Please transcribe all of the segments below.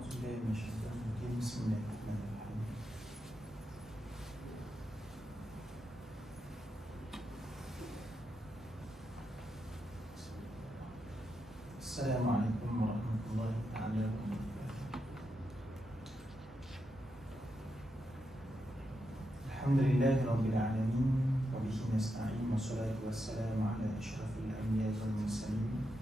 أعوذ بالله من الشيطان الرجيم بسم الله الرحمن الرحيم السلام عليكم ورحمة الله تعالى وبركاته. الحمد لله رب العالمين وبه نستعين والصلاة والسلام على أشرف الأنبياء والمرسلين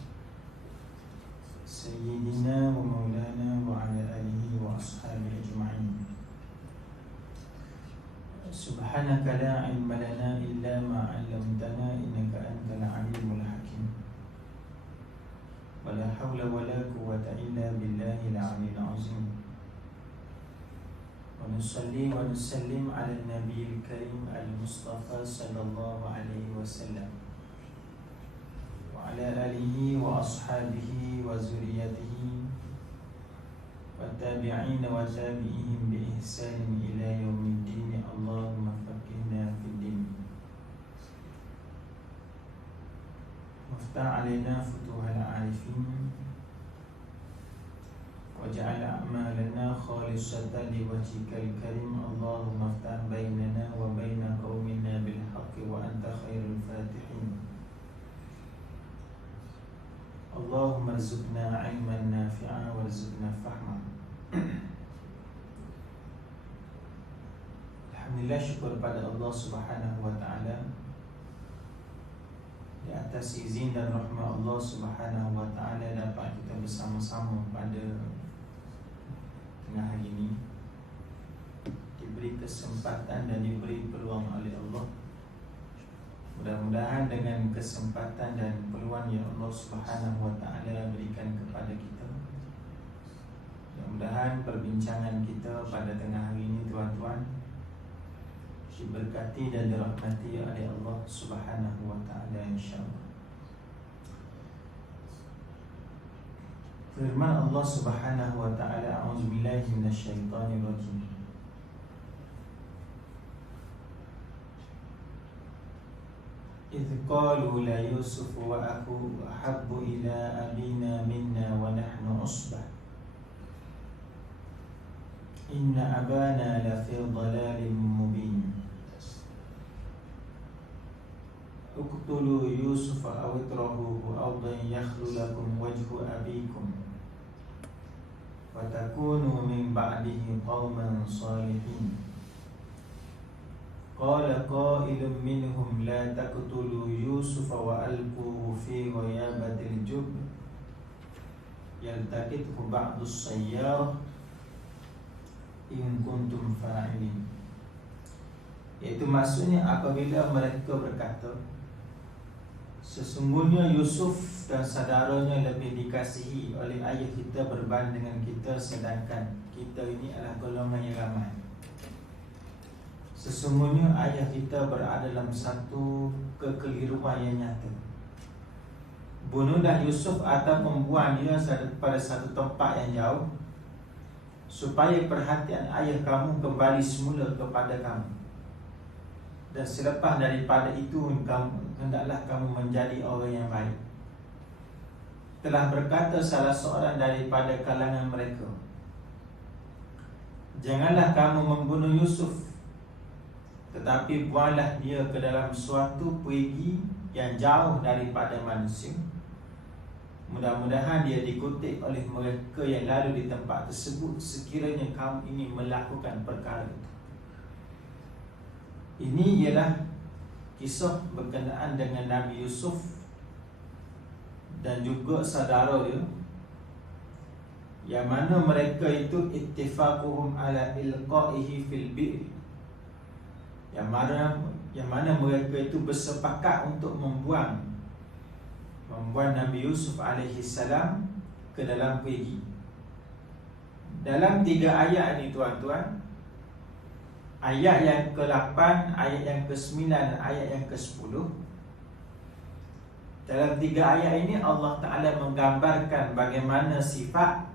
سيدنا ومولانا وعلى آله وأصحابه أجمعين. سبحانك لا علم لنا إلا ما علمتنا إنك أنت العليم الحكيم ولا حول ولا قوة إلا بالله العلي العظيم. ونصلي ونسلم على النبي الكريم المصطفى صلى الله عليه وسلم وعلى آله وأصحابه وذريته والتابعين وتابعيهم بإحسان إلى يوم الدين. اللهم فقهنا في الدين وافتح علينا فتوح العارفين واجعل أعمالنا خالصة لوجهك الكريم. اللهم افتح بيننا وبين قومنا بالحق وأنت خير الفاتحين. اللهم ارزقنا علما نافعا وارزقنا فهما. Alhamdulillah, syukur pada Allah Subhanahu wa taala di atas izin dan rahmat Allah Subhanahu wa taala dapat kita bersama-sama pada tengah hari ini, diberi kesempatan dan diberi peluang oleh Allah. Mudah-mudahan dengan kesempatan dan peluang yang Allah Subhanahu wa taala berikan kepada kita, mudah-mudahan perbincangan kita pada tengah hari ini tuan-tuan diberkati dan dirahmati oleh Allah Subhanahu wa taala insya-Allah. Firman Allah Subhanahu wa taala, a'udzubillahi minasyaitonir rajim. إذ قالوا ليوسف وأخوه أحب إلى أبينا منا ونحن عصبة إن أبانا لفي ضلال مبين اقتلوا يوسف أو اطرحوه أرضا يخل لكم وجه أبيكم وتكونوا من بعده قوما صالحين. قال قائل منهم لا تقتلوا يوسف وألقوه في غيابة الجب يلتقطه بعض السيارة إن كنتم فاعلين. Iaitu maksudnya apabila mereka berkata, sesungguhnya Yusuf dan saudaranya lebih dikasihi oleh ayah kita berbanding dengan kita, sedangkan kita ini adalah golongan yang ramai. Sesungguhnya ayah kita berada dalam satu kekeliruan yang nyata. Bunuhlah Yusuf atau membuang dia pada satu tempat yang jauh, supaya perhatian ayah kamu kembali semula kepada kamu. Dan selepas daripada itu, hendaklah kamu menjadi orang yang baik. Telah berkata salah seorang daripada kalangan mereka, janganlah kamu membunuh Yusuf, tetapi buanglah dia ke dalam suatu perigi yang jauh daripada manusia. Mudah-mudahan dia dikutip oleh mereka yang lalu di tempat tersebut, sekiranya kamu ingin melakukan perkara itu. Ini ialah kisah berkenaan dengan Nabi Yusuf dan juga saudara dia, yang mana mereka itu ittifaquhum ala ilqaihi fil bi'r, yang mana mereka itu bersepakat untuk membuang Nabi Yusuf alaihi salam ke dalam perigi. Dalam 3 ayat ini tuan-tuan, ayat yang ke-8, ayat yang ke-9, ayat yang ke-10, dalam 3 ayat ini Allah Ta'ala menggambarkan bagaimana sifat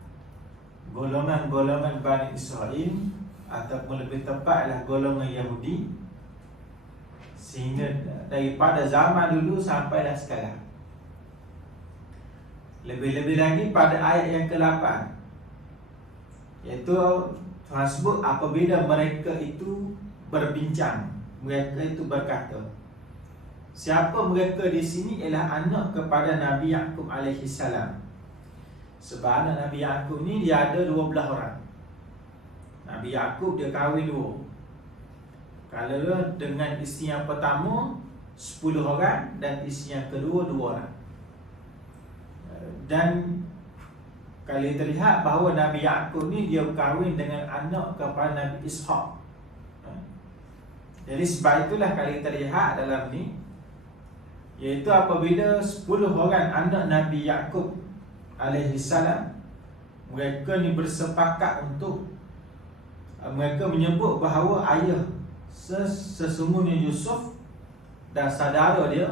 golongan-golongan Bani Israel, ataupun lebih tepatlah golongan Yahudi, sehingga daripada zaman dulu sampailah sekarang. Lebih-lebih lagi pada ayat yang ke-8, Iaitu Tuhan sebut apabila mereka itu berbincang, mereka itu berkata. Siapa mereka di sini ialah anak kepada Nabi Yaqub alaihi salam. Sebab anak Nabi Yaqub ni dia ada 12 orang. Nabi Yaqub dia kahwin 2. Kalau dengan isteri yang pertama 10 orang dan isteri yang kedua 2 orang. Dan kalau kita lihat bahawa Nabi Yaqub ni dia kahwin dengan anak kepada Nabi Ishaq. Jadi sebab itulah kalau kita lihat dalam ni, iaitu apabila 10 orang anak Nabi Yaqub alaihi salam, mereka ni bersepakat untuk mereka menyebut bahawa ayah sesungguhnya Yusuf dan saudara dia.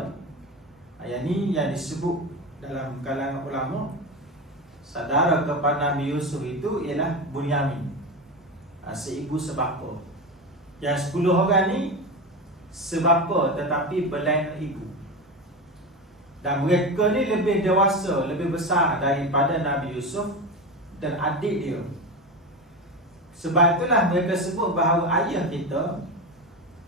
Ayat ni yang disebut dalam kalangan ulama, saudara kepada Nabi Yusuf itu ialah Bunyamin, seibu sebapa. Yang 10 orang ni sebapa tetapi berlain ibu. Dan mereka ni lebih dewasa, lebih besar daripada Nabi Yusuf dan adik dia. Sebab itulah mereka sebut bahawa ayah kita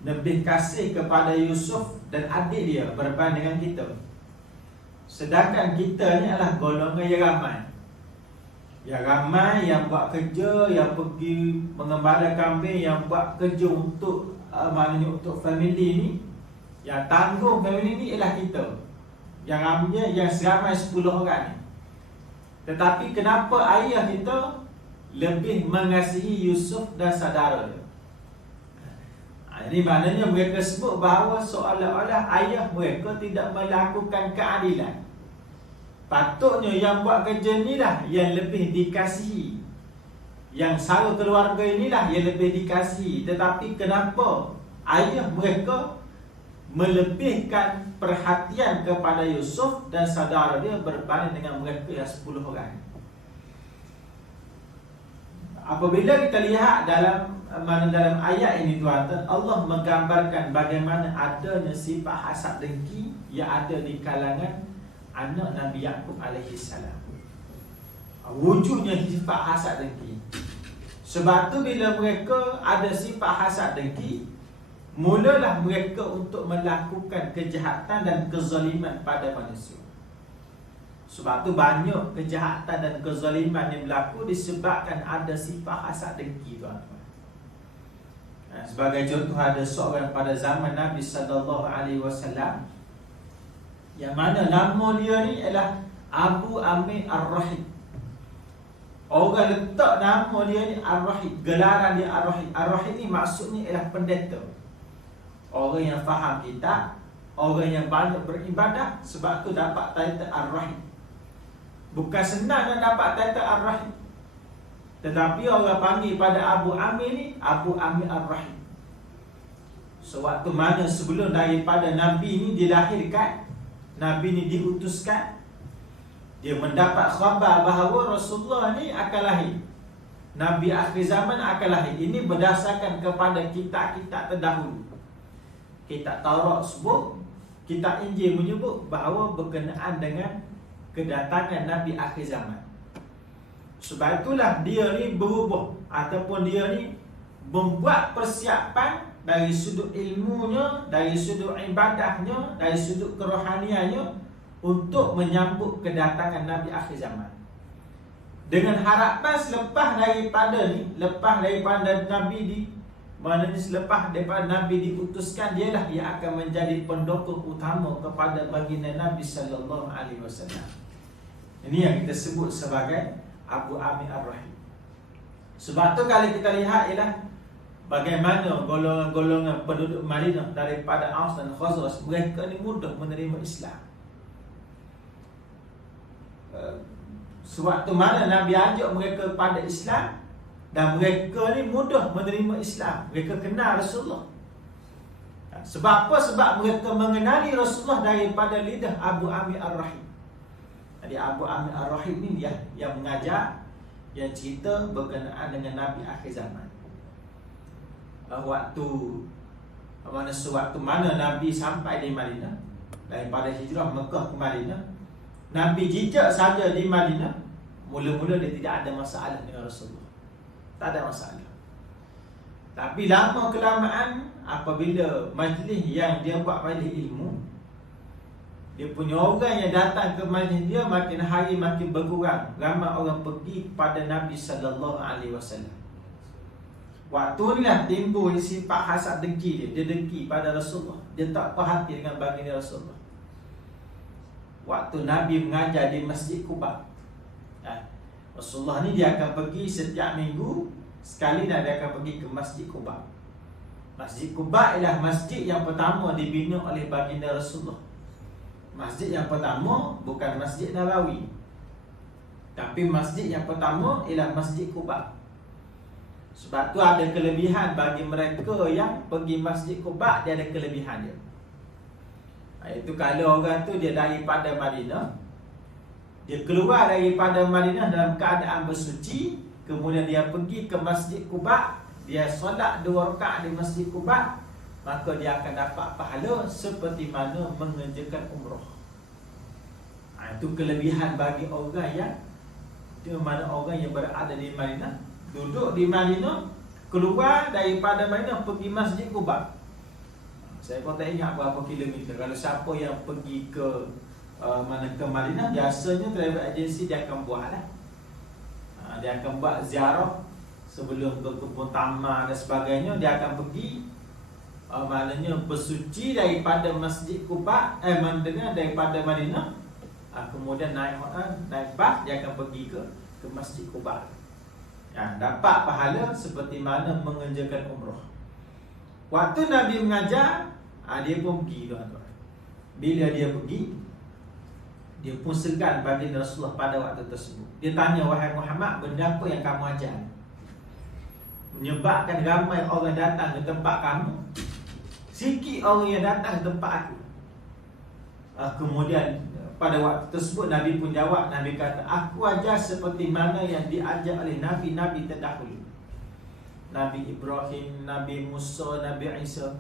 lebih kasih kepada Yusuf dan adik dia berbanding dengan kita. Sedangkan kita ni adalah golongan yang ramai. Yang ramai yang buat kerja, yang pergi mengembala kambing, yang buat kerja untuk maknanya untuk family ni. Yang tanggung family ni ialah kita. Yang ramai, yang seramai 10 orang ni. Tetapi kenapa ayah kita lebih mengasihi Yusuf dan saudara dia? Ini maknanya mereka sebut bahawa seolah-olah ayah mereka tidak melakukan keadilan. Patutnya yang buat kerja inilah yang lebih dikasihi, yang sara keluarga inilah yang lebih dikasihi. Tetapi kenapa ayah mereka melebihkan perhatian kepada Yusuf dan saudara dia berbanding dengan mereka yang 10 orang? Apabila kita lihat dalam ayat ini tuan-tuan, Allah menggambarkan bagaimana adanya sifat hasad dengki yang ada di kalangan anak Nabi Yaqub alaihi salam. Wujudnya sifat hasad dengki. Sebab tu bila mereka ada sifat hasad dengki, mulalah mereka untuk melakukan kejahatan dan kezaliman pada manusia. Sebab tu banyak kejahatan dan kezaliman yang berlaku disebabkan ada sifat hasad dengki, tuan-tuan. Sebagai contoh, ada seorang pada zaman Nabi SAW yang mana nama dia ni ialah Abu Amir Ar-Rahib. Orang letak nama dia ni Ar-Rahib, gelaran dia Ar-Rahib. Ar-Rahib ni maksudnya ialah pendeta, orang yang faham kitab, orang yang banyak beribadah. Sebab tu dapat title Ar-Rahib. Bukan senang nak dapat title Ar-Rahib, tetapi orang panggil pada Abu Amir ni Abu Amir Ar-Rahib. Sewaktu mana sebelum daripada Nabi ni dilahirkan, Nabi ni diutuskan, dia mendapat khabar bahawa Rasulullah ni akan lahir, Nabi akhir zaman akan lahir. Ini berdasarkan kepada kitab-kitab terdahulu. Kitab Taurat sebut, kitab Injil menyebut bahawa berkenaan dengan kedatangan Nabi akhir zaman. Sebab itulah dia ni berubah, ataupun dia ni membuat persiapan dari sudut ilmunya, dari sudut ibadahnya, dari sudut kerohaniannya untuk menyambut kedatangan Nabi akhir zaman. Dengan harapan selepas daripada Nabi selepas daripada Nabi diutuskan, dialah yang akan menjadi pendukung utama kepada baginda Nabi sallallahu alaihi wasallam. Ini yang kita sebut sebagai Abu Amir Ar-Rahib. Sebab tu kalau kita lihat ialah bagaimana golongan-golongan penduduk Madinah daripada Aus dan Khazraj, mereka ni mudah menerima Islam. Sewaktu mana Nabi ajak mereka pada Islam, dan mereka ni mudah menerima Islam. Mereka kenal Rasulullah. Sebab apa? Sebab mereka mengenali Rasulullah daripada lidah Abu Amir Ar-Rahib. Jadi Abu Amir Ar-Rahib ni dia yang mengajar, yang cerita berkenaan dengan Nabi akhir zaman. Sewaktu mana Nabi sampai di Madinah, daripada hijrah Mekah ke Madinah, Nabi jejak saja di Madinah, mula-mula dia tidak ada masalah dengan Rasulullah. tak ada masalah. Tapi lama kelamaan apabila majlis yang dia buat majlis ilmu, dia punya orang yang datang ke majlis dia makin hari makin berkurang. Ramai orang pergi pada Nabi sallallahu alaihi wasallam. Waktu ni lah timbul sifat hasad dengki dia. Dia dengki pada Rasulullah. Dia tak perhati dengan baginda Rasulullah. Waktu Nabi mengajar di Masjid Quba, Rasulullah ni dia akan pergi setiap minggu sekali, dan dia akan pergi ke Masjid Quba. Masjid Quba ialah masjid yang pertama dibina oleh baginda Rasulullah. Masjid yang pertama bukan Masjid Nabawi, tapi masjid yang pertama ialah Masjid Quba. Sebab tu ada kelebihan bagi mereka yang pergi Masjid Quba, dia ada kelebihan dia. Itu kalau orang tu dia daripada Madinah, dia keluar daripada Madinah dalam keadaan bersuci, kemudian dia pergi ke Masjid Quba, dia solat 2 rakaat di Masjid Quba, maka dia akan dapat pahala seperti mana mengerjakan umrah. Itu kelebihan bagi orang yang, di mana orang yang berada di Madinah, duduk di Madinah, keluar daripada Madinah pergi Masjid Quba. Saya pun tak ingat berapa kilometer. Kalau siapa yang pergi ke ke Madinah, biasanya travel agency dia akan buat lah. Dia akan buat ziarah sebelum ke kebun tamar dan sebagainya. Dia akan pergi, maknanya bersuci daripada Masjid Quba, daripada Madinah, kemudian naik bas, dia akan pergi ke Masjid Quba. Dapat pahala seperti mana mengerjakan umrah. Waktu Nabi mengajar, dia pun pergi, tuan-tuan. Bila dia pergi, dia pun segan baginda Rasulullah pada waktu tersebut. Dia tanya, wahai Muhammad, benda apa yang kamu ajar menyebabkan ramai orang datang ke tempat kamu, sikit orang yang datang ke tempat aku? Kemudian pada waktu tersebut Nabi pun jawab. Nabi kata, aku ajar seperti mana yang diajar oleh Nabi-Nabi terdahulu, Nabi Ibrahim, Nabi Musa, Nabi Isa.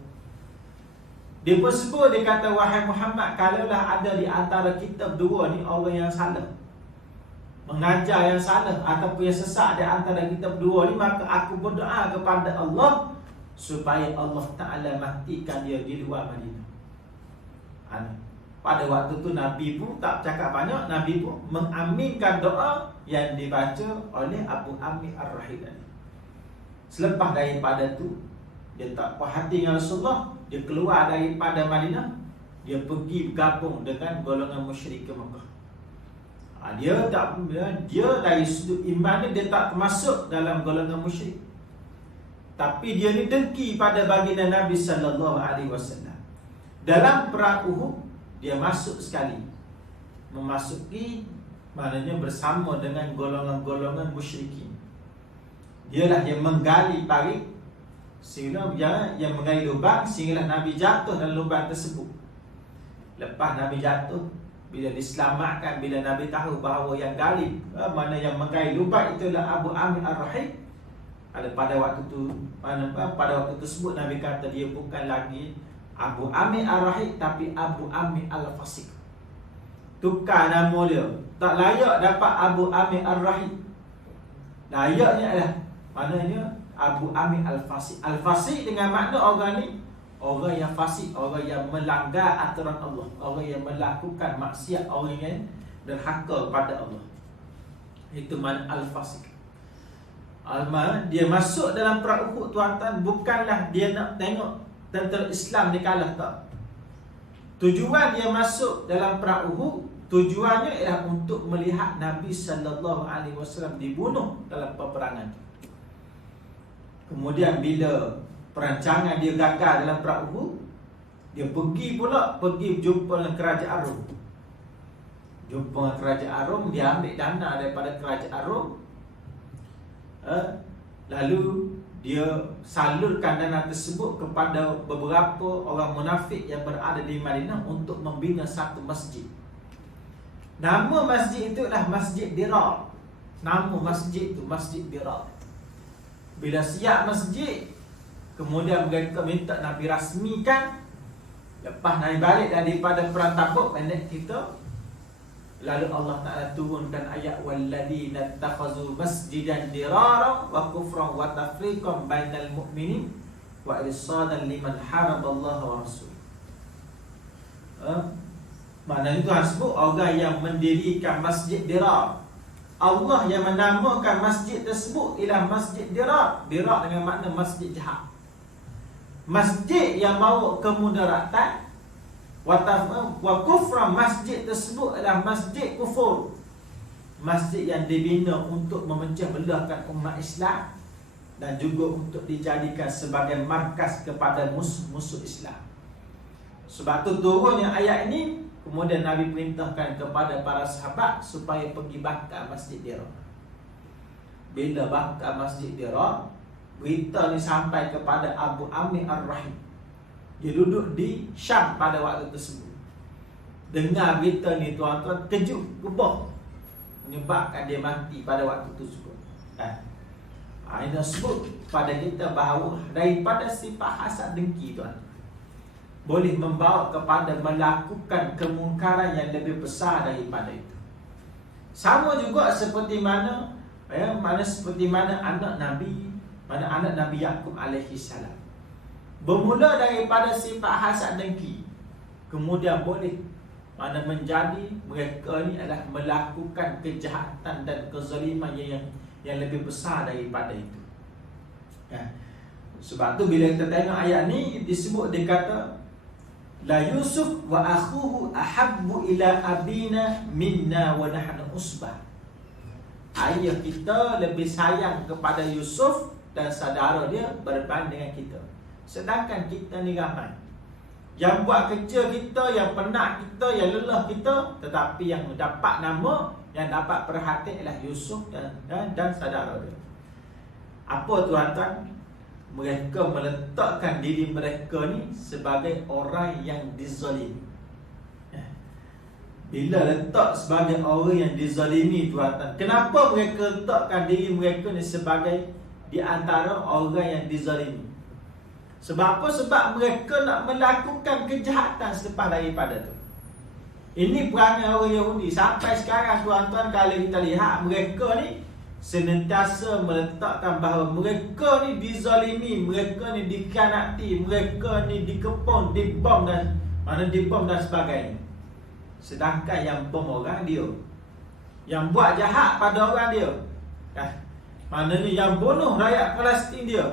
Dia pun sebut, dia kata, wahai Muhammad, kalaulah ada di antara kita berdua ni orang yang salah, mengajar yang salah ataupun yang sesat di antara kita berdua ni, maka aku berdoa kepada Allah supaya Allah Ta'ala matikan dia di luar Madinah. Pada waktu tu Nabi pun tak cakap banyak. Nabi pun mengaminkan doa yang dibaca oleh Abu Amir Ar-Rahilani. Selepas daripada tu, dia tak puas hati dengan Rasulullah. Dia keluar daripada Madinah, dia pergi bergabung dengan golongan musyrik ke Mekah. Dia dari sudut iman dia tak termasuk dalam golongan musyrik, tapi dia ni dengki pada baginda Nabi sallallahu alaihi wasallam. Dalam perang Uhud dia masuk sekali, memasuki, maknanya bersama dengan golongan-golongan musyrikin. Dialah yang menggali parit, sehingga yang menggali lubang, sehingga Nabi jatuh dalam lubang tersebut. Lepas Nabi jatuh, bila diselamatkan, bila Nabi tahu bahawa yang gali, mana yang menggali lubang itulah Abu Amir Ar-Rahil. Pada waktu tu, pada waktu tersebut Nabi kata dia bukan lagi Abu Amir Ar-Rahil, tapi Abu Amir Al-Fasik. Tukar nama dia. Tak layak dapat Abu Amir Ar-Rahil. Layaknya adalah, maknanya Abu Amir Al-Fasik. Al-Fasik dengan makna orang ni, orang yang fasik, orang yang melanggar aturan Allah, orang yang melakukan maksiat, orang yang derhaka kepada Allah. Itu makna Al-Fasik. Dia masuk dalam perang Uhud, tuan-tuan, bukanlah dia nak tengok tentera Islam dia kalah, tak. Tujuan dia masuk dalam perang Uhud, tujuannya ialah untuk melihat Nabi sallallahu alaihi wasallam dibunuh dalam peperangan. Kemudian bila perancangan dia gagal dalam perang Uhud, dia pergi berjumpa dengan kerajaan Rom. Jumpa dengan kerajaan Rom, dia ambil dana daripada kerajaan Rom, lalu dia salurkan dana tersebut kepada beberapa orang munafik yang berada di Madinah untuk membina satu masjid. Nama masjid itu adalah Masjid Dirar. Nama masjid itu Masjid Dirar. Bila siap masjid, kemudian mereka minta Nabi rasmikan. Lepas Nabi balik daripada perang Tabuk, pendek kita, Lalu Allah Ta'ala turunkan ayat walladzina takhazu masjidan dirara wa kufran wa tafriqan bainal mu'minin wa irsadan liman haraballahu wa rasul. Maknanya Tuhan sebut orang yang mendirikan masjid dirar. Allah yang menamakan masjid tersebut ialah masjid dirar. Dirar dengan makna masjid jahat. Masjid yang bawa kemudaratan. Wa kufran, masjid tersebut adalah masjid kufur. Masjid yang dibina untuk memecah belahkan umat Islam dan juga untuk dijadikan sebagai markas kepada musuh-musuh Islam. Sebab tu turunnya ayat ini, kemudian Nabi perintahkan kepada para sahabat supaya pergi bakar Masjid Dirar. Bila bakar Masjid Dirar, berita ni sampai kepada Abu Amir Ar-Rahim. Dia duduk di Syam pada waktu tersebut. Dengar berita ni tuan-tuan, kejut, gebah, menyebabkan dia mati pada waktu tersebut. Ini sebut pada kita bahawa daripada sifat hasad dengki tuan, boleh membawa kepada melakukan kemungkaran yang lebih besar daripada itu. Sama juga seperti mana seperti mana anak Nabi Yakub alaihi salam. Bermula daripada sifat hasad dengki, kemudian boleh menjadi mereka ni adalah melakukan kejahatan dan kezaliman yang lebih besar daripada itu. Sebab tu bila kita tengok ayat ni disebut, dia kata la Yusuf wa akhuhu ahabbu ila abina minna wa nahnu usbah. Ayah kita lebih sayang kepada Yusuf dan saudara dia berbanding dengan kita. Sedangkan kita ni ramai. Yang buat kerja kita, yang penat kita, yang lelah kita, tetapi yang dapat nama, yang dapat perhatian ialah Yusuf dan saudara dia. Apa tuan-tuan? Mereka meletakkan diri mereka ni sebagai orang yang dizalimi. Bila letak sebagai orang yang dizalimi tuan-tuan, kenapa mereka letakkan diri mereka ni sebagai di antara orang yang dizalimi? Sebab apa? Sebab mereka nak melakukan kejahatan selepas daripada tu. Ini perangai orang Yahudi. Sampai sekarang tuan-tuan, kalau kita lihat mereka ni senantiasa meletakkan bahawa mereka ni dizalimi, mereka ni dikhianati, mereka ni dikepung, dibom dan sebagainya. Sedangkan yang bom orang dia, yang buat jahat pada orang dia, maknanya yang bunuh rakyat Palestin dia,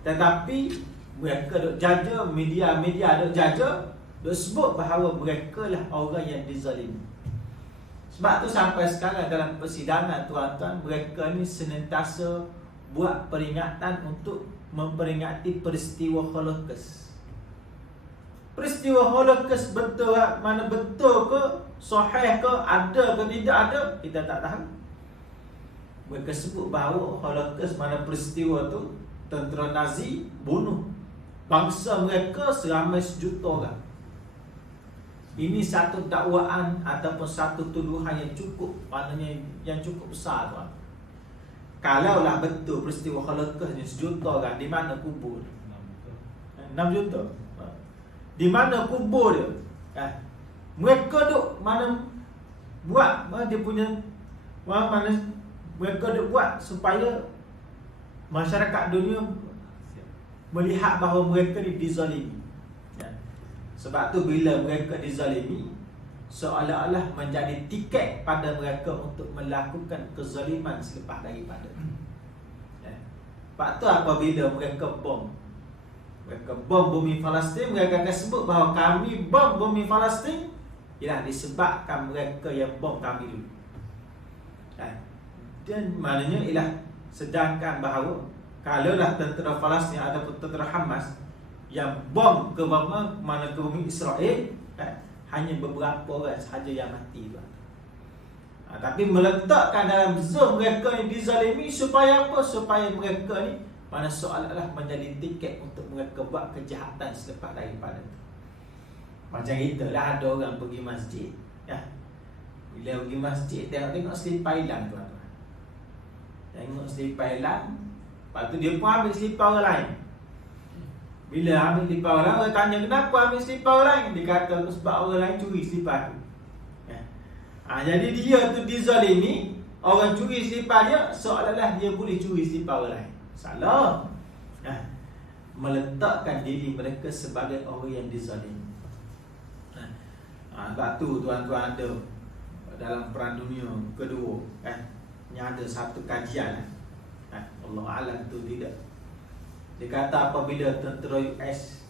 tetapi mereka duk jaga, media duk jaga, duk sebut bahawa mereka lah orang yang dizalimi. Sebab tu sampai sekarang dalam persidangan tuan-tuan, mereka ni senantiasa buat peringatan untuk memperingati peristiwa Holocaust. Peristiwa Holocaust betul, mana betul ke, sahih ke, ada ke tidak ada, kita tak tahu. Mereka sebut bahawa Holocaust, mana peristiwa tu tentera Nazi bunuh bangsa mereka seramai 1 juta orang. Ini satu dakwaan ataupun satu tuduhan yang cukup, maknanya yang cukup besar tuan. Kalaulah betul peristiwa Holocaust ni 1 juta orang, di mana kubur? 6 juta. Di mana kubur dia? Mereka duk mana buat, dia punya mana mereka duk buat supaya masyarakat dunia melihat bahawa mereka ni dizalimi. Sebab tu bila mereka dizalimi, seolah-olah menjadi tiket pada mereka untuk melakukan kezaliman selepas daripada. Sebab tu apabila mereka bom bumi Palestin, mereka akan sebut bahawa kami bom bumi Palestin, ialah disebabkan mereka yang bom kami dulu. Dan maknanya ialah sedangkan bahawa kalaulah tentera Palestin ataupun tentera Hamas yang bom ke bumi Israel, hanya beberapa orang sahaja yang mati. Tapi meletakkan dalam zon mereka yang dizalimi supaya apa? Supaya mereka ni mana seolah-olah menjadi tiket untuk mereka buat kejahatan selepas daripada itu. Macam itulah ada orang pergi masjid, bila pergi masjid tengok selipar hilang tuan-tuan. Tengok selipar hilang, lepas tu dia pun ambil selipar orang lain. Bila ambil selipar orang, orang tanya kenapa ambil selipar orang lain? Dia kata sebab orang lain curi selipar tu. Jadi dia tu dizalimi, orang curi selipar dia seolah-olah dia boleh curi selipar orang lain. Salah. Meletakkan diri mereka sebagai orang yang dizalimi. Sebab tu tuan-tuan ada dalam Perang Dunia Kedua yang ada satu kajian, Allah Alam tu tidak. Dia kata apabila tentera US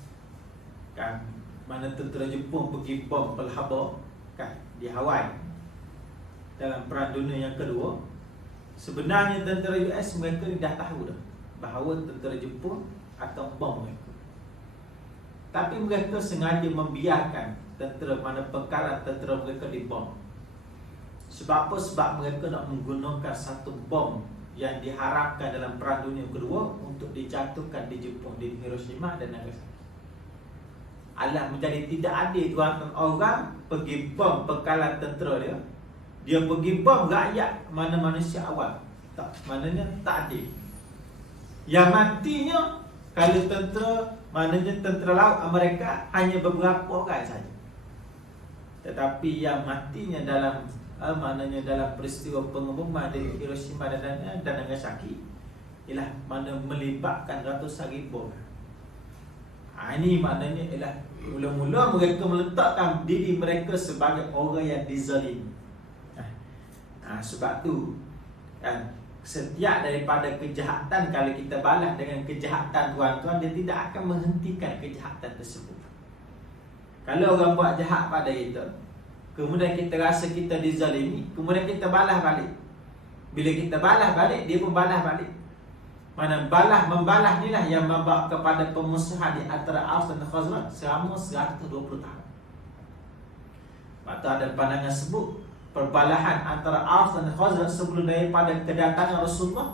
mana tentera Jepun pergi bom Pearl Harbor di Hawaii dalam Perang Dunia yang Kedua, sebenarnya tentera US mereka ni dah tahu dah bahawa tentera Jepun akan bom mereka. Tapi mereka sengaja membiarkan tentera pengkalan tentera mereka dibom. Sebab apa? Sebab mereka nak menggunakan satu bom yang diharapkan dalam Perang Dunia Kedua untuk dijatuhkan di Jepun, di Hiroshima dan Nagasaki. Alah menjadi tidak adil tuan-tuan, orang pergi bom pengkalan tentera dia. Dia pergi bom rakyat mana manusia awam. Tak, maknanya tak adil. Yang matinya kalau tentera, maknanya tentera laut Amerika hanya beberapa orang saja. Tetapi yang matinya dalam maknanya dalam peristiwa pengeboman di Hiroshima dan Nagasaki ialah mana melibatkan ratusan ribu. Ini maknanya ialah mula-mula mereka meletakkan diri mereka sebagai orang yang dizalimi. Sebab tu setiap daripada kejahatan, kalau kita balas dengan kejahatan tuan-tuan, dia tidak akan menghentikan kejahatan tersebut. Kalau orang buat jahat pada kita, kemudian kita rasa kita dizalimi, kemudian kita balas balik. Bila kita balas balik, dia pun balas balik. Mana membalas ni lah yang membawa kepada pemusuhan di antara Aus dan Khazraj selama 120 tahun. Maka ada pandangan sebut perbalahan antara Aus dan Khazraj sebelum daripada kedatangan Rasulullah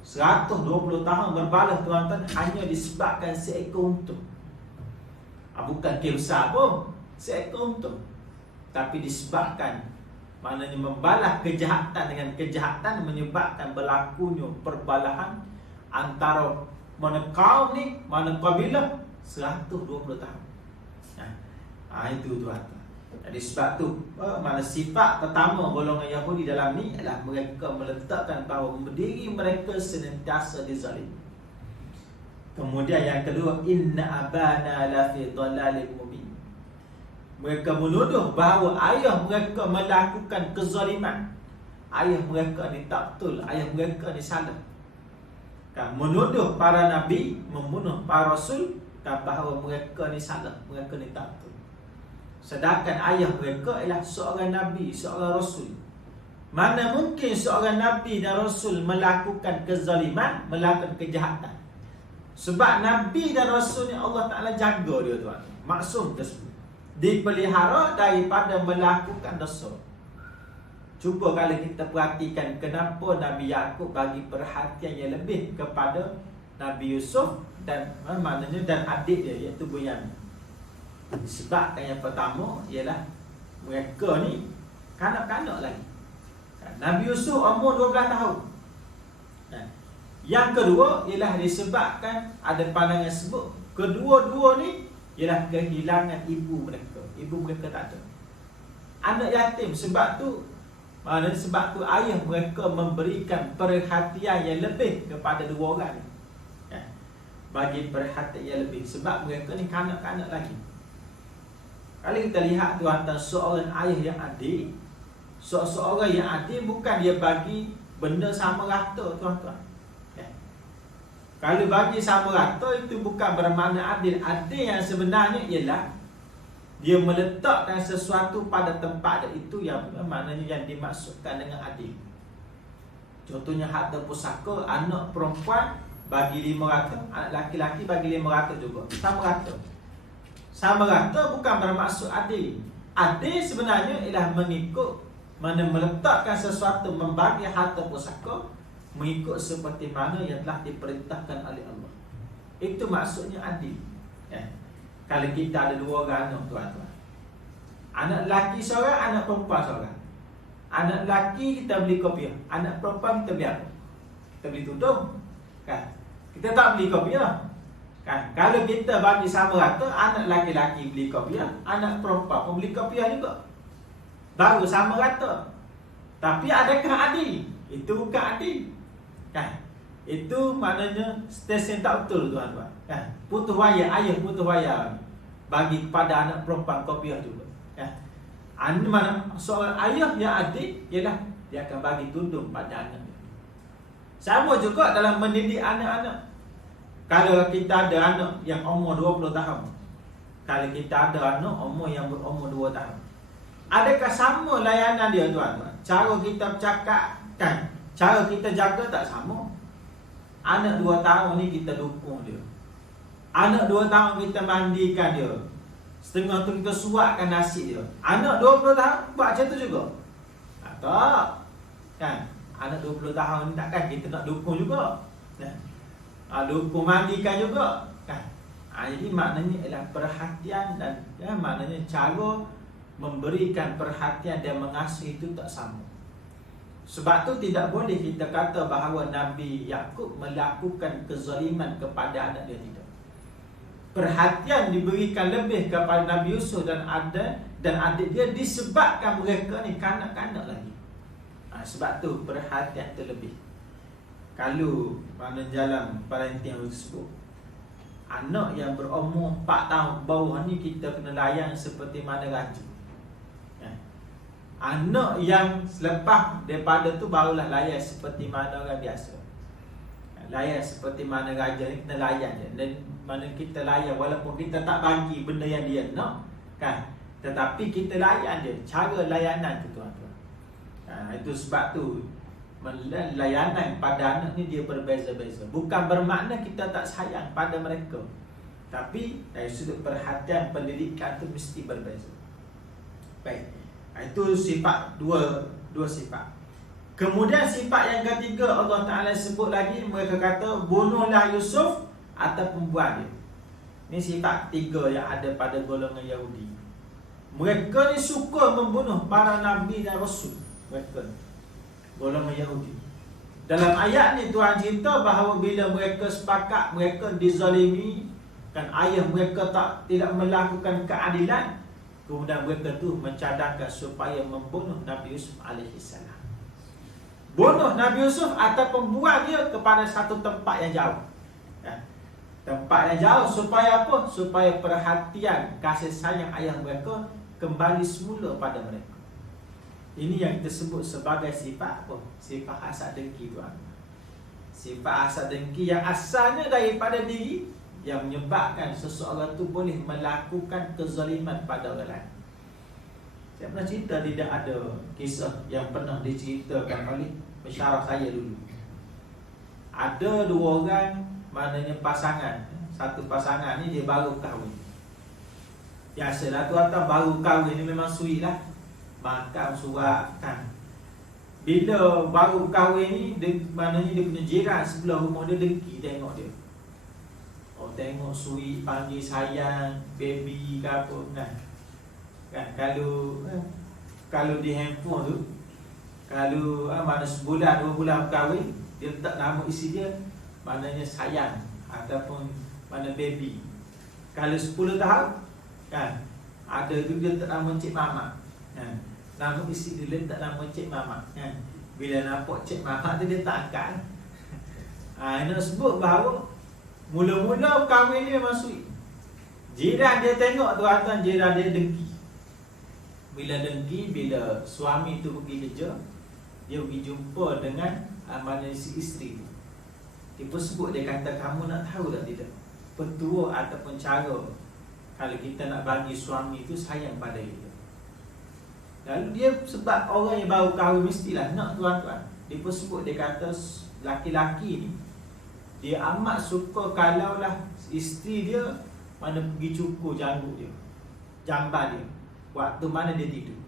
120 tahun berbalah tuan-tuan hanya disebabkan seekor unta. Bukan besar pun, seekor unta. Tapi disebabkan maknanya membalas kejahatan dengan kejahatan menyebabkan berlakunya perbalahan antara mana kaum ni, mana kabilah 120 tahun. Itu tuan-tuan. Jadi sebab tu mana sifat pertama golongan Yahudi dalam ni adalah mereka meletakkan bahawa diri mereka senantiasa dizalim. Kemudian yang kedua, inna abana la fi dhalalin mubin. Mereka menuduh bahawa ayah mereka melakukan kezaliman. Ayah mereka ni tak betul, ayah mereka ni salah. Menuduh para nabi, membunuh para rasul, bahawa mereka ni salah, mereka ni tak betul. Sedangkan ayah mereka ialah seorang nabi, seorang rasul. Mana mungkin seorang nabi dan rasul melakukan kezaliman, melakukan kejahatan? Sebab nabi dan rasul ni Allah Ta'ala jaga dia tuan, maksum tersebut, dipelihara daripada melakukan dosa. Cuba kalau kita perhatikan kenapa Nabi Yaqub bagi perhatian yang lebih kepada Nabi Yusuf dan maknanya dan adik dia iaitu Bunyamin. Disebabkan yang pertama ialah mereka ni kanak-kanak lagi. Nabi Yusuf umur 12 tahun. Yang kedua ialah disebabkan ada pandangan sebut kedua-dua ni ialah kehilangan ibu mereka. Ibu mereka tak ada. Anak yatim, sebab tu ayah mereka memberikan perhatian yang lebih kepada dua orang ni. Bagi perhatian yang lebih sebab mereka ni kanak-kanak lagi. Kalau kita lihat tuan-tuan, seorang ayah yang adil, seorang yang adil bukan dia bagi benda sama rata tuan-tuan. Kalau bagi sama rata itu bukan bermakna adil. Adil yang sebenarnya ialah dia meletakkan sesuatu pada tempat itu yang maknanya yang dimaksudkan dengan adil. Contohnya harta pusaka, anak perempuan bagi 500, anak laki-laki bagi 500 juga. Sama rata. Sama rata bukan bermaksud adil. Adil sebenarnya ialah mengikut meletakkan sesuatu, membagi harta pusaka mengikut seperti mana yang telah diperintahkan oleh Allah. Itu maksudnya adil. Kalau kita ada dua orang anak tuan-tuan, anak lelaki seorang, anak perempuan seorang. Anak lelaki kita beli kopiah, anak perempuan kita beli apa? Kita beli tudung, kan? Kita tak beli kopiah, kan? Kalau kita bagi sama rata, anak lelaki beli kopiah, anak perempuan pun beli kopiah juga. baru sama rata. Tapi adakah adil? Itu bukan adil, kan? Itu maknanya stesen tak betul, tuan-tuan, kan? Putus wayar, ayah putus wayar bagi kepada anak perempuan kopiah juga, kan? Mana soal ayah yang adil ialah dia akan bagi tunduk pada anak dia. Sama juga dalam mendidik anak-anak. Kalau kita ada anak yang umur 20 tahun, kalau kita ada anak umur yang berumur 2 tahun, adakah sama layanan dia, tuan-tuan? Cara kita bercakap, kan? Cara kita jaga tak sama. Anak 2 tahun ni kita dukung dia. Anak 2 tahun kita mandikan dia. Setengah tu kita suapkan nasi dia. Anak 20 tahun buat macam tu juga? Tak. Kan? Anak 20 tahun ni takkan kita nak dukung juga. Dukung mandikan juga, kan? Jadi maknanya ialah perhatian dan maknanya cara memberikan perhatian dan mengasihi itu tak sama. Sebab tu tidak boleh kita kata bahawa Nabi Yakub melakukan kezaliman kepada anak dia, tidak. Perhatian diberikan lebih kepada Nabi Yusuf dan adik dia disebabkan mereka ni kanak-kanak lagi. Sebab tu perhatian terlebih. Kalau mana jalan parenting tersebut, anak yang berumur 4 tahun bawah ni kita kena layan seperti mana raja. Anak yang selepas daripada tu barulah layan seperti mana orang biasa. Layan seperti mana raja ni kena layan je. Dan mana kita layan walaupun kita tak bagi benda yang dia nak, kan? Tetapi kita layan dia. Cara layanan tu, tuan-tuan. Itu sebab tu layanan pada anak ni dia berbeza-beza. Bukan bermakna kita tak sayang pada mereka, tapi dari sudut perhatian pendidikan tu mesti berbeza. Baik. Itu sifat dua sifat. Kemudian sifat yang ketiga Allah Ta'ala sebut lagi, mereka kata bunuhlah Yusuf ataupun buang dia. Ini sifat tiga yang ada pada golongan Yahudi. Mereka ni suka membunuh para Nabi dan Rasul. Mereka golongan Yahudi. Dalam ayat ni Tuhan cerita bahawa bila mereka sepakat mereka dizalimi, kan, ayah mereka tidak melakukan keadilan, kemudian mereka tu mencadangkan supaya membunuh Nabi Yusuf alaihissalam. Bunuh Nabi Yusuf ataupun buang dia kepada satu tempat yang jauh, ya. Tempat yang jauh supaya apa? Supaya perhatian, kasih sayang ayah mereka kembali semula pada mereka. Ini yang kita sebut sebagai sifat apa? Sifat hasad dengki, tuan. Sifat hasad dengki yang asalnya daripada diri, yang menyebabkan seseorang tu boleh melakukan kezaliman pada orang lain. Saya pernah cerita, tidak ada kisah yang pernah diceritakan oleh pensyarah saya dulu. Ada 2 orang, maknanya pasangan. Satu pasangan ni dia baru kahwin. Biasalah tuan-tuan, baru kahwin ni memang sweet lah, makan suap, kan. Bila baru kahwin ni maknanya dia punya jiran sebelah rumah dia dengki tengok dia. Tengok sweet, panggil sayang, baby ke apa, kan? Kalau di handphone tu, kalau mana sebulan 2 bulan berkahwin, dia letak nama isi dia, maknanya sayang ataupun mana baby. Kalau 10 tahun, kan, ada tu dia letak nama Cik Mamat, kan? Nama isi dia letak nama Cik Mamat, kan? Bila nampak Cik Mamat tu dia tak angkat. Nak sebut bahawa mula-mula kahwin ni memang sweet. Jiran dia tengok, tuan-tuan, jiran dia dengki. Bila dengki, bila suami tu pergi kerja, dia pergi jumpa dengan mana si isteri tu. Dia pun sebut, dia kata, kamu nak tahu tak tidak, petua ataupun cara kalau kita nak bagi suami tu sayang pada kita. Lalu dia, sebab orang yang baru kahwin mestilah nak, tuan-tuan, dia pun sebut, dia kata laki-laki ni dia amat suka kalaulah isteri dia mana pergi cukur janggut dia, jamban dia, waktu mana dia tidur.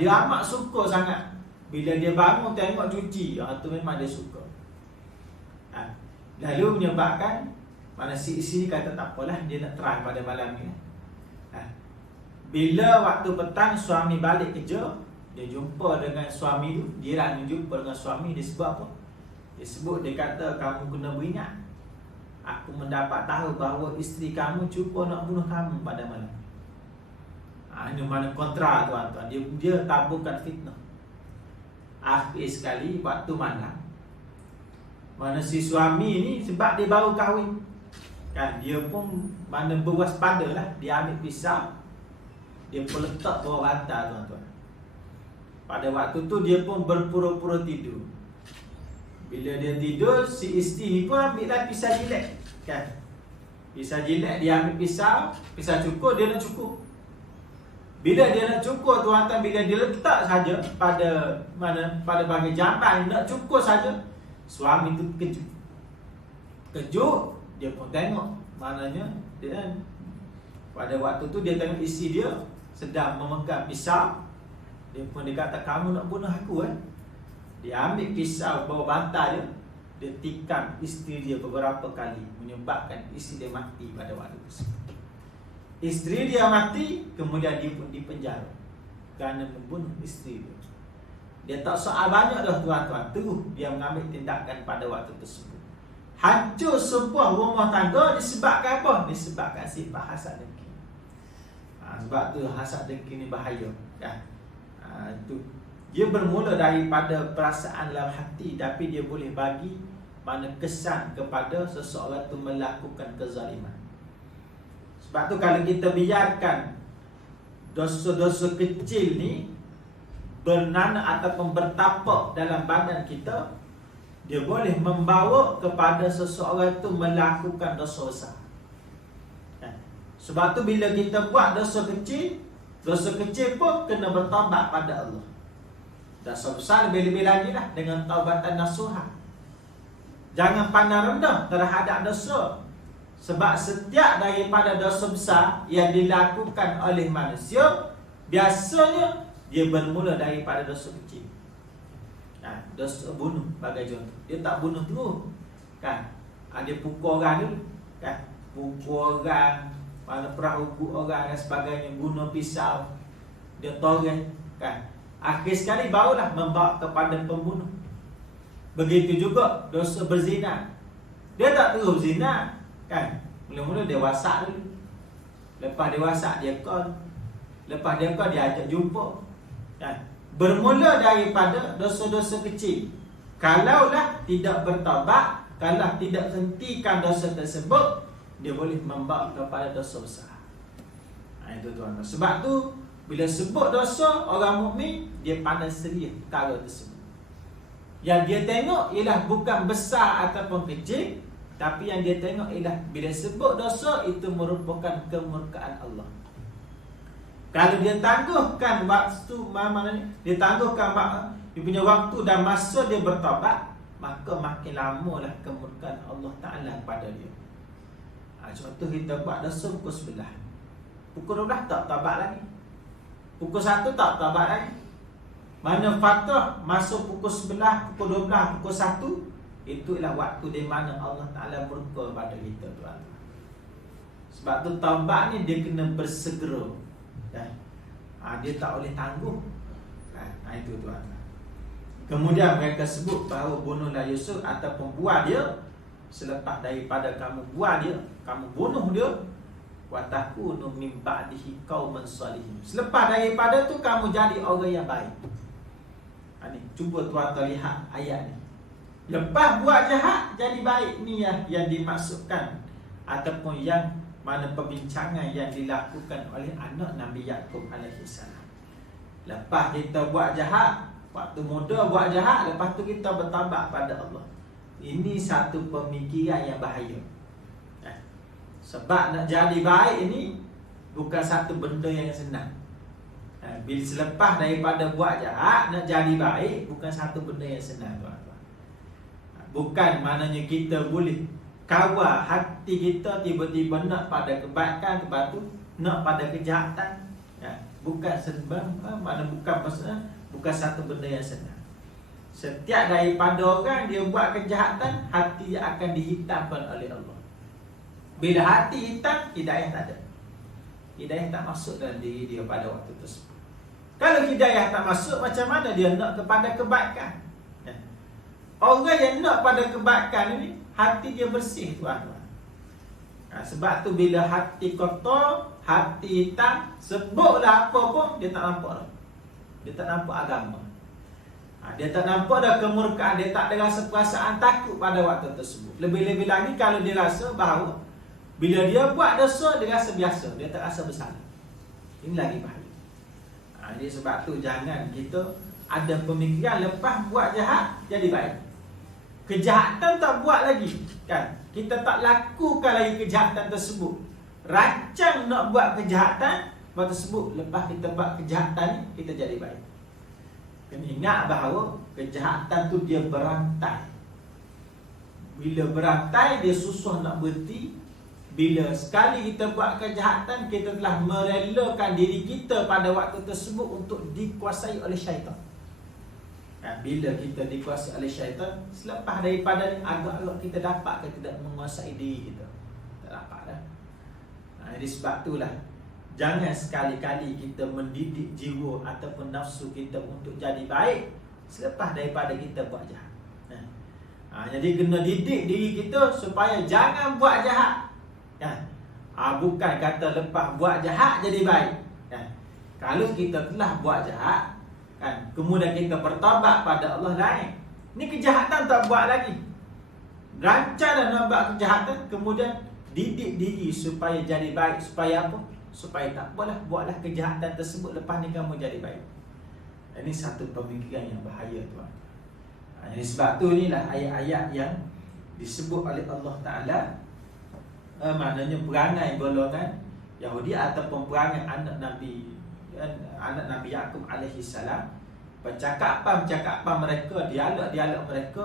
Dia amat suka sangat. Bila dia bangun tengok cuci, tu memang dia suka. Lalu menyebabkan mana si isteri ni kata tak apalah, dia nak try pada malam ni. Bila waktu petang suami balik kerja, dia jumpa dengan suami tu, dia nak jumpa dengan suami, dia sebut apa? Dia sebut, dia kata, kamu kena beringat, aku mendapat tahu bahawa isteri kamu cuba nak bunuh kamu pada malam. Ini mana kontra tuan-tuan. Dia taburkan fitnah. Akhir sekali waktu malam, mana si suami ni sebab dia baru kahwin kan, dia pun mana berwaspada lah. Dia ambil pisau, dia pun letak bawah bantal tuan-tuan. Pada waktu tu dia pun berpura-pura tidur. Bila dia tidur, si isteri ni pun ambil lah pisau jilet kan. Pisau jilet, dia ambil pisau cukur, dia nak cukur. Bila dia nak cukur tuan-tuan, bila dia letak saja pada bahagian jamban nak cukur saja, suami tu kejut. Dia pun tengok, maknanya dia, pada waktu tu dia tengok isteri dia sedang memegang pisau. Dia pun dia kata, kamu nak bunuh aku kan? Dia ambil pisau bawah bantal dia tikam isteri dia beberapa kali, menyebabkan isteri dia mati pada waktu tersebut. Isteri dia mati, kemudian dia pun dipenjara kerana membunuh isteri dia. Dia tak soal banyak dah tuan-tuan, terus dia mengambil tindakan pada waktu tersebut. Hancur sebuah rumah tangga disebabkan apa? Disebabkan sifat hasad dengki. Sebab tu hasad dengki ni bahaya kan? Itu dia bermula daripada perasaan dalam hati, tapi dia boleh bagi mana kesan kepada seseorang tu melakukan kezaliman. Sebab tu kalau kita biarkan dosa-dosa kecil ni bernanam ataupun bertapak dalam badan kita, dia boleh membawa kepada seseorang itu melakukan dosa besar. Sebab tu bila kita buat dosa kecil pun kena bertaubat pada Allah. Dosa besar lebih-lebih lagi lah dengan taubatan nasuha. Jangan pandang rendah terhadap dosa. Sebab setiap daripada dosa besar yang dilakukan oleh manusia, biasanya dia bermula daripada dosa kecil. Dosa bunuh bagai contoh. Dia tak bunuh terus kan. Dia pukul orang dulu kan. Pukul orang, mana perahu orang dan sebagainya, guna pisau, dia toreng kan. Akhir sekali barulah membawa kepada pembunuh. Begitu juga dosa berzina. Dia tak terus zina kan. Mula-mula dia wasak dulu. Lepas dia wasak dia call. Lepas dia call dia ajak jumpa kan. Bermula daripada dosa-dosa kecil. Kalaulah tidak bertaubat, kalau tidak hentikan dosa tersebut, dia boleh membawa kepada dosa besar. Itu tuan-tuan. Sebab tu bila sebut dosa, orang mukmin dia pandang serius perkara tersebut. Yang dia tengok ialah bukan besar ataupun kecil, tapi yang dia tengok ialah bila sebut dosa itu merupakan kemurkaan Allah. Kalau dia tangguhkan waktu dia tangguhkan dia punya waktu dan masa dia bertaubat, maka makin lamalah kemurkaan Allah Ta'ala pada dia. Contoh kita buat dosa pukul 11, pukul 12 tak taubat lagi, pukul 1 tak taubat lagi. Mana fatrah masuk pukul 11, pukul 12, pukul 1, itulah waktu di mana Allah Ta'ala murka pada kita tuan-tuan. Sebab tu taubat ni dia kena bersegera kan? Dia tak boleh tangguh kan? Itu tuan-tuan. Kemudian mereka sebut bahawa bunuhlah Yusuf ataupun buah dia. Selepas daripada kamu buah dia, kamu bunuh dia, wa takunu min ba'dihi qauman salihin. Selepas daripada tu kamu jadi orang yang baik. Ni cuba tuan-tuan lihat ayat ni. Lepas buat jahat jadi baik, ni yang dimaksudkan ataupun yang mana perbincangan yang dilakukan oleh anak Nabi Yaqub alaihi salam. Lepas kita buat jahat, waktu muda buat jahat, lepas tu kita bertaubat pada Allah. Ini satu pemikiran yang bahaya. Sebab nak jadi baik ini bukan satu benda yang senang. Bila selepas daripada buat jahat, nak jadi baik bukan satu benda yang senang tuan-tuan. Bukan maknanya kita boleh kawal hati kita tiba-tiba nak pada kebaikan, lepas tu nak pada kejahatan. Bukan sebab mana bukan satu benda yang senang. Setiap daripada orang dia buat kejahatan, hati akan dihitamkan oleh Allah. Bila hati hitam, hidayah tak ada. Hidayah tak masuk dalam diri dia pada waktu tersebut. Kalau hidayah tak masuk, macam mana dia nak kepada kebaikan? Orang yang nak pada kebaikan ini, hati dia bersih tuan-tuan. Sebab tu bila hati kotor, hati hitam, sebutlah apa pun dia tak nampak dah. Dia tak nampak agama. Dia tak nampak dah kemurkaan, dia tak ada rasa perasaan takut pada waktu tersebut. Lebih-lebih lagi kalau dia rasa bahawa bila dia buat dosa, dia rasa biasa, dia tak rasa bersalah. Ini lagi bahaya. Jadi sebab tu jangan kita ada pemikiran lepas buat jahat jadi baik. Kejahatan tak buat lagi, kan? Kita tak lakukan lagi kejahatan tersebut. Rancang nak buat kejahatan tersebut, lepas kita buat kejahatan ni, kita jadi baik. Kena ingat bahawa kejahatan tu dia berantai. Bila berantai, dia susah nak berhenti. Bila sekali kita buat kejahatan, kita telah merelakan diri kita pada waktu tersebut untuk dikuasai oleh syaitan. Bila kita dikuasai oleh syaitan, selepas daripada ni, agak-agak kita dapat ke tidak menguasai diri kita? Tak dapat dah. Jadi sebab itulah, jangan sekali-kali kita mendidik jiwa ataupun nafsu kita untuk jadi baik selepas daripada kita buat jahat. Jadi kena didik diri kita supaya jangan buat jahat. Bukan kata lepas buat jahat jadi baik. Kalau kita telah buat jahat, kemudian kita bertaubat pada Allah lain, ni kejahatan tak buat lagi. Rancang nak buat kejahatan, kemudian didik diri supaya jadi baik. Supaya apa? Supaya tak buatlah kejahatan tersebut, lepas ni kamu jadi baik. Ini satu pemikiran yang bahaya, tuan. Jadi sebab tu inilah ayat-ayat yang disebut oleh Allah Ta'ala, maknanya perangai golongan Yahudi ataupun perangai anak Nabi Yaqub alaihi salam, percakapan mereka, dialog mereka,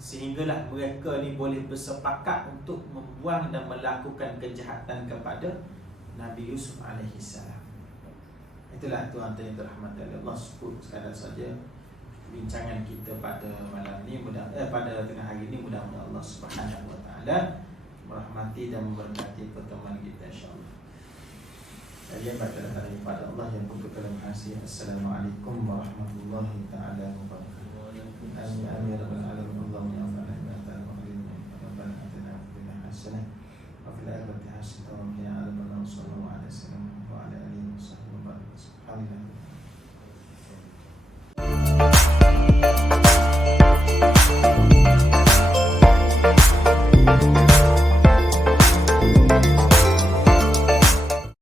sehinggalah mereka ni boleh bersepakat untuk membuang dan melakukan kejahatan kepada Nabi Yusuf alaihi salam. Itulah tuan-tuan yang dirahmati Allah, sebut sekadar saja bincangan kita pada malam ni, pada tengah hari ni. Mudah-mudahan Allah Subhanahu wa taala merahmati dan memberkati pertemuan kita, insya-Allah. Jadi baca daripada Allah yang penuh dalam kasih. Assalamualaikum warahmatullahi taala wabarakatuh. Amin amin ya rabbal alamin. Allahumma anfa'na bima ta'lamuna rabbana atina fid dunya hasanah wa fil akhirati hasanah wa qina adzabannar. Sallallahu alaihi wasallam.